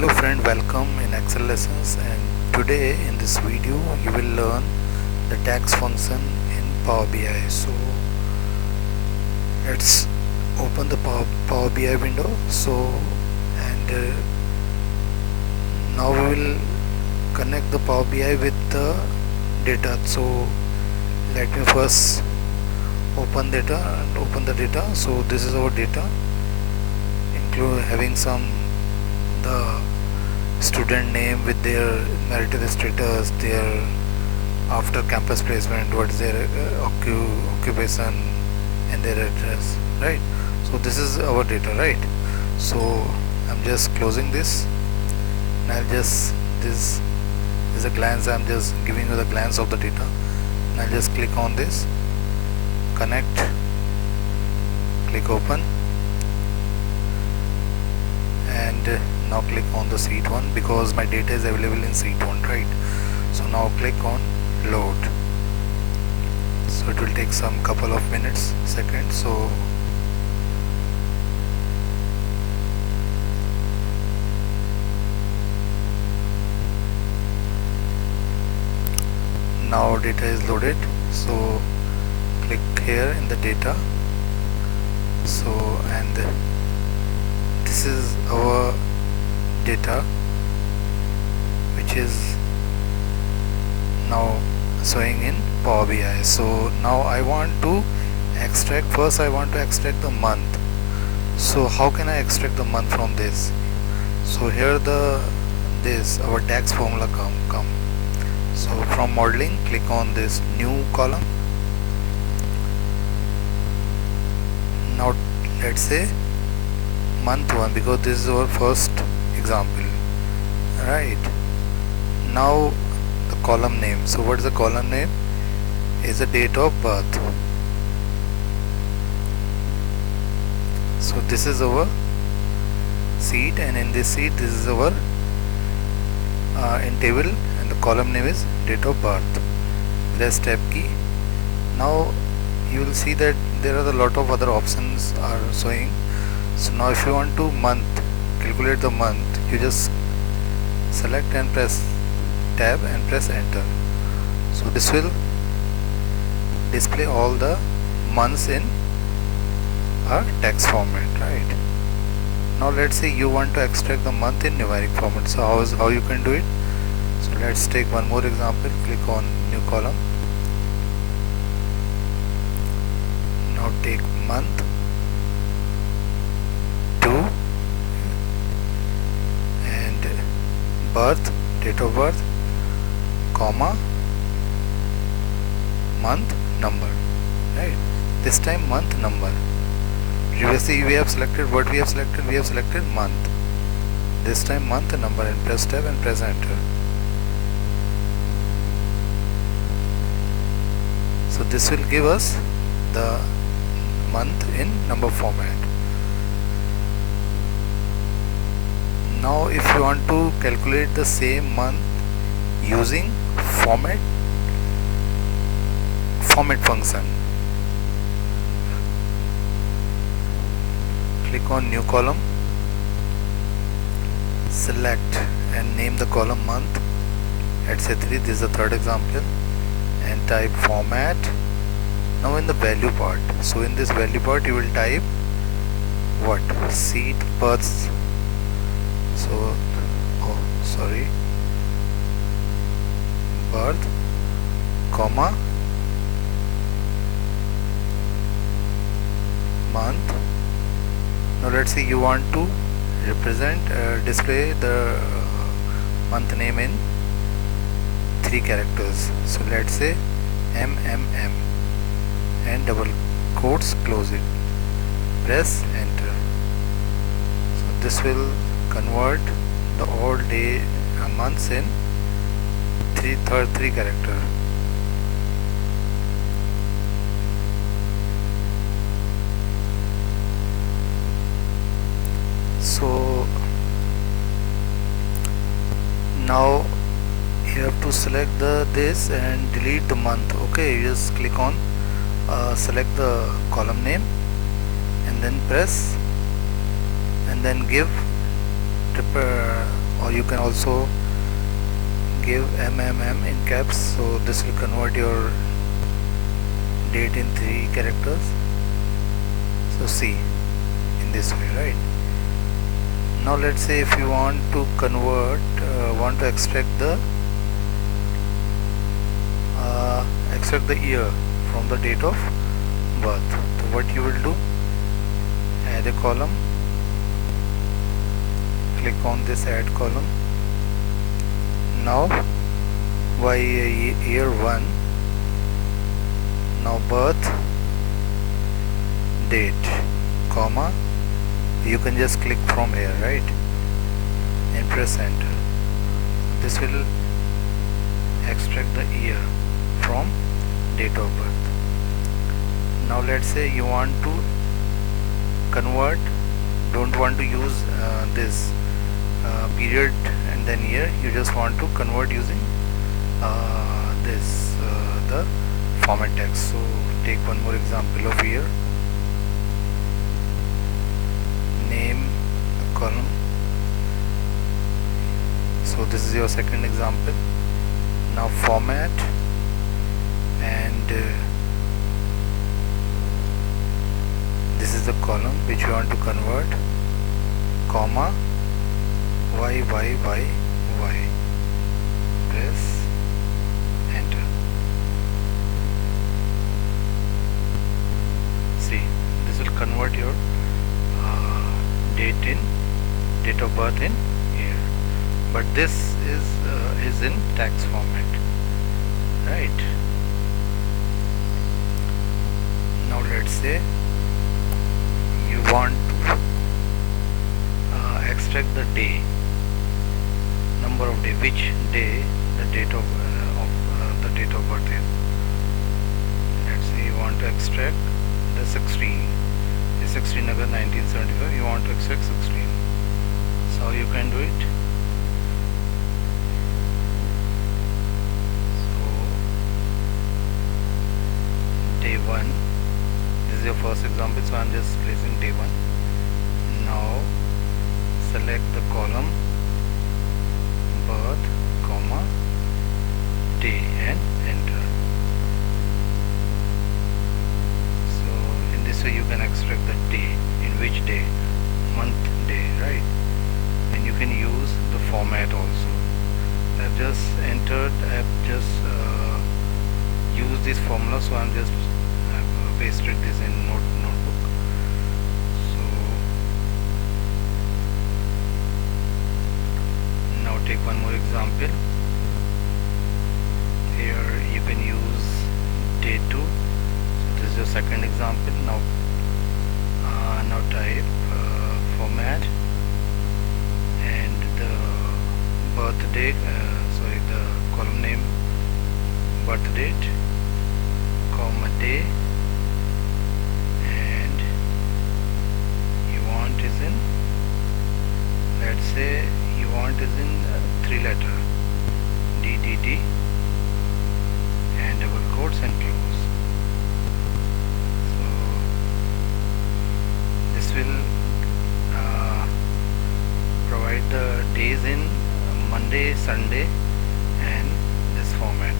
Hello friend, welcome in Excel lessons, and today in this video you will learn the DAX function in Power BI. So let's open the Power BI window. And now we will connect the Power BI with the data. So let me first open the data. So this is our data, include having the student name with their marital status, their after campus placement, what is their occupation and their address, right? So this is our data, right? So I'm just closing this, and this is a glance. I'm just giving you the glance of the data, and I'll just click on this, connect, click open, and now click on the sheet 1 because my data is available in sheet 1, right? So now click on load. So it will take some couple of seconds. So now data is loaded. So click here in the data. So and this is our data, which is now showing in Power BI. So now I want to extract, first I want to extract the month. So how can I extract the month from this? So here our DAX formula come. So from modeling, click on this new column. Now let's say month 1 because this is our first example, right? Now the column name. So what is the column name? Is the date of birth. So this is our sheet, and in this sheet this is our in table, and the column name is date of birth. Press tab key. Now you will see that there are a lot of other options are showing. So now if you want to calculate the month, you just select and press tab and press enter. So this will display all the months in a text format, right? Now let's say you want to extract the month in numeric format. So how you can do it? So let's take one more example. Click on new column. Now take month 2 and birth, date of birth, comma, month, number, right? This time month number. Previously we have selected what we have selected. We have selected month. This time month number, and press tab and press enter. So this will give us the month in number format. Now if you want to calculate the same month using format function, click on new column, select and name the column month. Let's say 3, this is the third example, and type format. Now in the value part, so in this value part you will type what? Sheet births. So birth, comma, month. Now let's say you want to display the month name in 3 characters. So let's say MMM and double quotes, close it, press enter. So this will convert the all day months in 3 character. So now you have to select this and delete the month. Okay, you just click on select the column name and then press and then give or you can also give MMM in caps, so this will convert your date in 3 characters. So see, in this way, right? Now let's say if you want to convert, want to extract the year from the date of birth. So what you will do, add a column, click on this add column. Now by year 1, now birth date, comma, you can just click from here, right, and press enter. This will extract the year from date of birth. Now let's say you want to convert, don't want to use this period and then year, you just want to convert using the format text. So take one more example of year, name the column. So this is your second example. Now format, and this is the column which you want to convert, comma, y. Press enter. See, this will convert your date of birth in year, but this is in text format, right? Now let's say you want to extract the day, number of day, which day the date of the date of birth is. Let's say you want to extract the 16 August 1975. You want to extract 16. So you can do it. So day 1, this is your first example, so I'm just placing day 1. Now select the column birth, comma, day, and enter. So in this way you can extract the day, in which day, month, day, right? And you can use the format also. I've just entered, I've just used this formula, so I've pasted this in notebook. So now take one more example. Here you can use day 2. So this is your second example. Now type format, and the birth date, the column name, birth date, comma, day, and you want is in, let's say you want is in 3 letter, DDD, and double quotes and close. So this will provide the days in Monday, Sunday, and this format.